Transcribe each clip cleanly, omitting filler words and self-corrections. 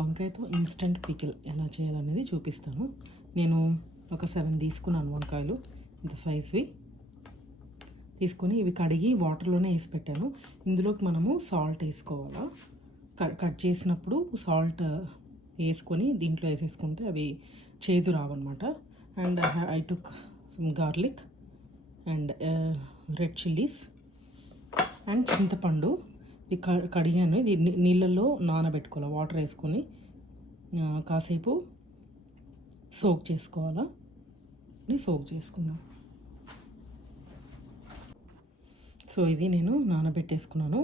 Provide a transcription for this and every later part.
వంకాయతో instant pickle ఎలా చేయాలనేది చూపిస్తాను. నేను ఒక 7 తీసుకున్నాను వంకాయలు, ఇంత సైజ్వి తీసుకొని ఇవి కడిగి వాటర్లోనే వేసి పెట్టాను. ఇందులోకి మనము సాల్ట్ వేసుకోవాలా. కట్ చేసినప్పుడు సాల్ట్ వేసుకొని దీంట్లో వేసేసుకుంటే అవి చేదు రావన్నమాట. And I took some garlic and red chillies and చింతపండు. ఇది కడిగాను. ఇది నీళ్ళల్లో నానబెట్టుకోవాలి, వాటర్ వేసుకొని కాసేపు సోక్ చేసుకోవాలా. సోక్ చేసుకుందాం. సో ఇది నేను నానబెట్టేసుకున్నాను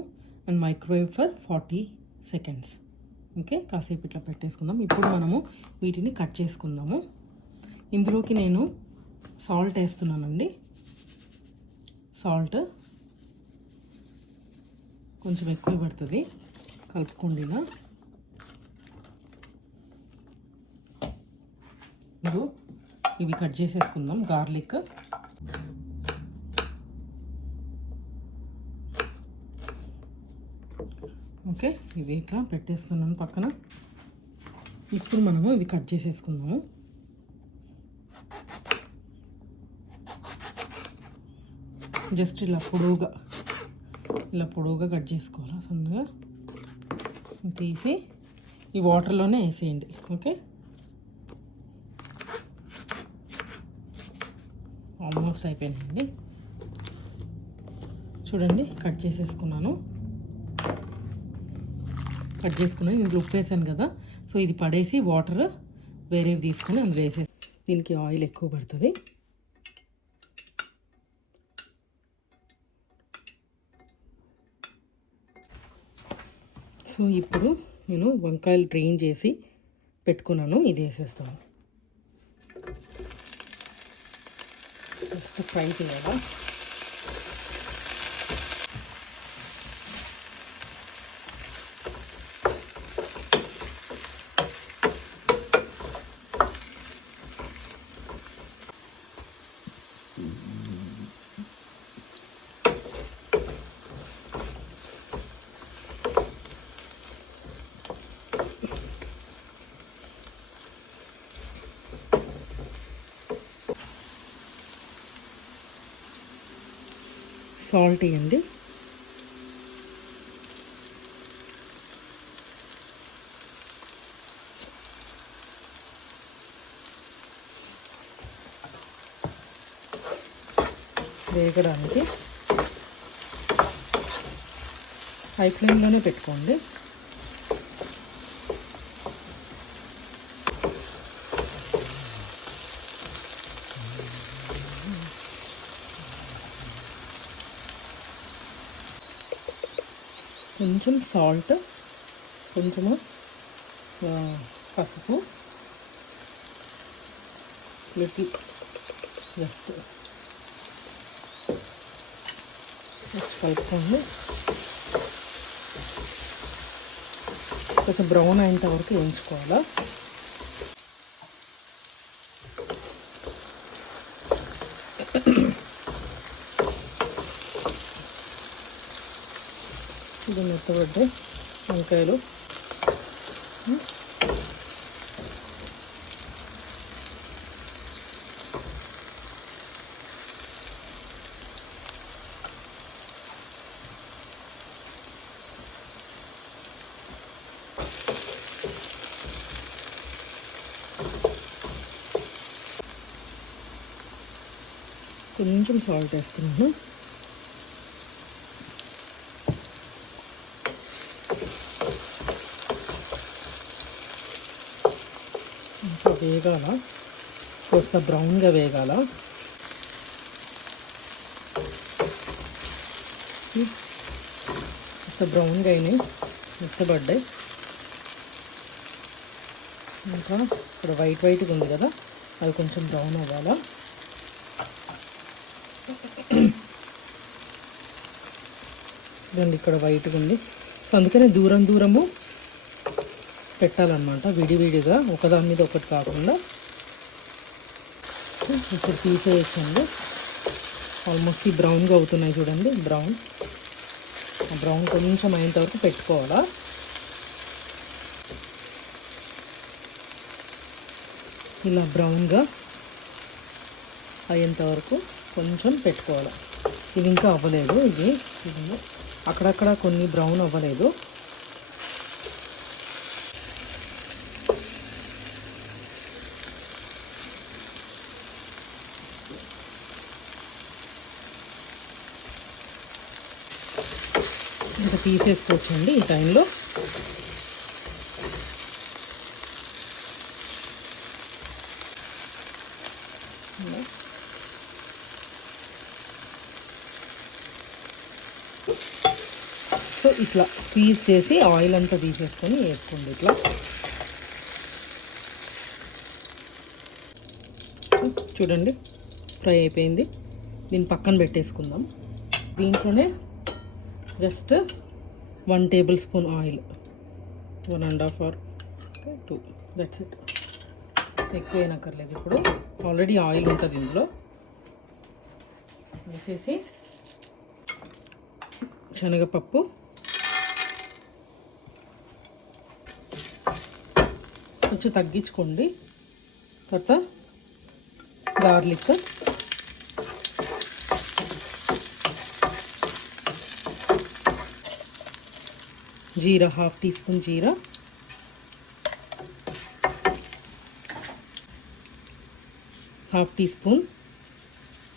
and microwave for 40 seconds. Okay, కాసేపు ఇట్లా పెట్టేసుకుందాం. ఇప్పుడు మనము వీటిని కట్ చేసుకుందాము. ఇందులోకి నేను సాల్ట్ వేస్తున్నానండి. సాల్ట్ కొంచెం ఎక్కువ పడుతుంది, కలుపుకుండినా. ఇవి కట్ చేసేసుకుందాం. గార్లిక్, ఓకే, ఇవి ఇట్లా పెట్టేస్తున్నాను పక్కన. ఇప్పుడు మనము ఇవి కట్ చేసేసుకుందాము. జస్ట్ ఇలా పొడవుగా కట్ చేసుకోవాలి. సన్నగా తీసి ఈ వాటర్లోనే వేసేయండి. ఓకే, ఆల్మోస్ట్ అయిపోయినాయండి. చూడండి, కట్ చేసుకున్నాను. ఇందులో ఉప్పు వేసాను కదా, సో ఇది పడేసి వాటర్ వేరేవి తీసుకొని అందులో వేసేసి, దీనికి ఆయిల్ ఎక్కువ పడుతుంది. సో ఇప్పుడు నేను వంకాయలు డ్రైన్ చేసి పెట్టుకున్నాను, ఇది వేసేస్తాను. జస్ట్ ఫ్రై చేయాలా. సాల్ట్ వేయండి. వేగడానికి హై ఫ్లేమ్లోనే పెట్టుకోండి. కొంచెం సాల్ట్, కొంచెము పసుపు, లిటిల్ జస్ట్ కలుపుకోండి. కొంచెం బ్రౌన్ అయ్యేంత వరకు వేయించుకోవాలా. ఇది మెత్తబడ్డాయి వంకాయలు. కొంచెం సాల్ట్ వేస్తున్నాను. ఇంకా వేగాల, కాస్త బ్రౌన్గా వేగాల. కాస్త బ్రౌన్గా అయినాయి, మెత్తబడ్డాయి. ఇంకా ఇక్కడ వైట్గా ఉంది కదా, అది కొంచెం బ్రౌన్ అవ్వాలా. ఇదండి, ఇక్కడ వైట్గా ఉంది. సో అందుకనే దూరము పెట్టాలన్నమాట, విడివిడిగా, ఒకదాని మీద ఒకటి కాకుండా. ఇప్పుడు తీసేయచ్చండి. ఆల్మోస్ట్ ఈ బ్రౌన్గా అవుతున్నాయి చూడండి. బ్రౌన్ కొంచెం అయ్యేంత వరకు పెట్టుకోవాలా. ఇలా బ్రౌన్గా అయ్యేంత వరకు కొంచెం పెట్టుకోవాలి. ఇది ఇంకా అవ్వలేదు, ఇది అక్కడక్కడ కొన్ని బ్రౌన్ అవ్వలేదు. ఇంకా తీసేసుకోవచ్చండి ఈ టైంలో. సో ఇట్లా స్క్వీజ్ చేసి ఆయిల్ అంతా తీసేసుకొని వేసుకోండి. ఇట్లా చూడండి ఫ్రై అయిపోయింది. దీన్ని పక్కన పెట్టేసుకుందాం. దీంట్లోనే just 1 table spoon oil, 1.5 or 2, that's it. ఎక్కువ వేయనక్కర్లేదు. ఇప్పుడు ఆల్రెడీ ఆయిల్ ఉంటుంది ఇందులో. వేసేసి శనగపప్పు, కొంచెం తగ్గించుకోండి. తర్వాత గార్లిక్, జీరా, 1/2 టీ స్పూన్ జీరా, half teaspoon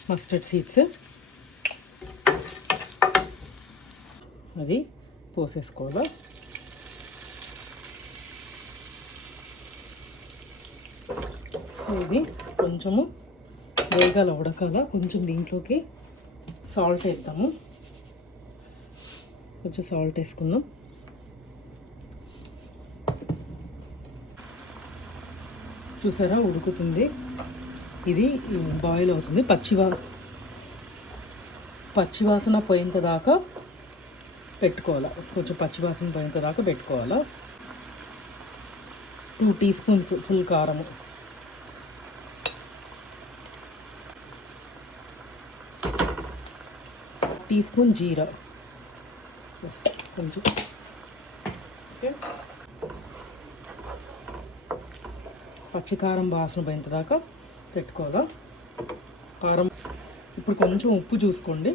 mustard seeds, అది పోసేసుకోవాలి. సో ఇది కొంచెము వేగాల ఉడకాల. కొంచెం దీంట్లోకి సాల్ట్ వేద్దాము. కొంచెం సాల్ట్ వేసుకుందాం. చూసారా ఉడుకుతుంది. ఇది బాయిల్ అవుతుంది. పచ్చివాసన పోయేంత దాకా పెట్టుకోవాలి. కొంచెం పచ్చివాసన పోయేంత దాకా పెట్టుకోవాలి. 2 టీ స్పూన్స్ ఫుల్ కారము, టీ స్పూన్ జీరా, కొంచెం ఓకే. పచ్చికారం వాసన పోయేంత దాకా పెట్టుకోవాలి. కారం ఇప్పుడు కొంచెం ఉప్పు చూసుకోండి.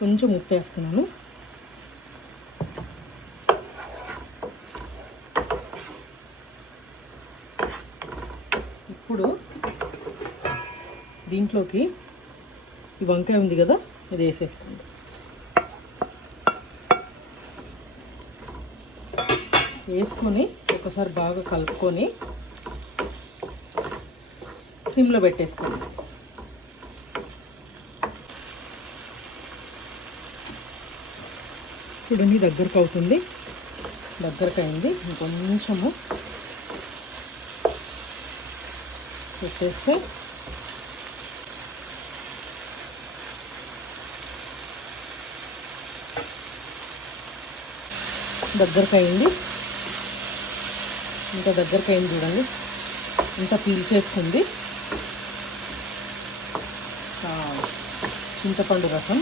కొంచెం ఉప్పు వేస్తున్నాను. ఇప్పుడు దీంట్లోకి ఈ వంకాయ ఉంది కదా, ఇది వేసేసుకోండి. వేసుకొని ఒకసారి బాగా కలుపుకొని సిమ్లో పెట్టేసుకోండి. చూడండి దగ్గరకు అవుతుంది. దగ్గరకు అయింది. ఇంకొంచెము పెట్టేస్తే దగ్గరకు అయింది. ఇంకా దగ్గరకు అయింది చూడండి. ఇంకా పీల్చేస్తుంది. చింతపండు రసం,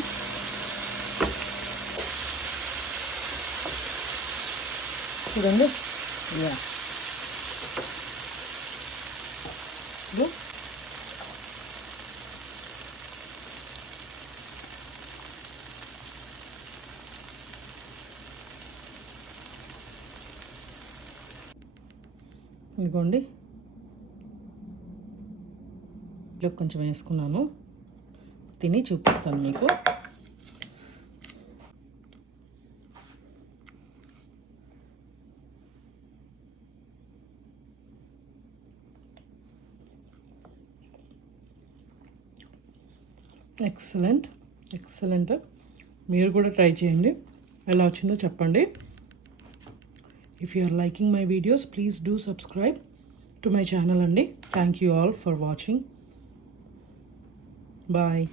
చూడండి. ఇదిగోండి, ఇట్లా కొంచెం వేసుకున్నాను. తిని చూపిస్తాను మీకు. Excellent, excellent. మీరు కూడా ట్రై చేయండి, ఎలా వచ్చిందో చెప్పండి. If you are liking my videos, please do subscribe to my channel. Thank you all for watching. Bye.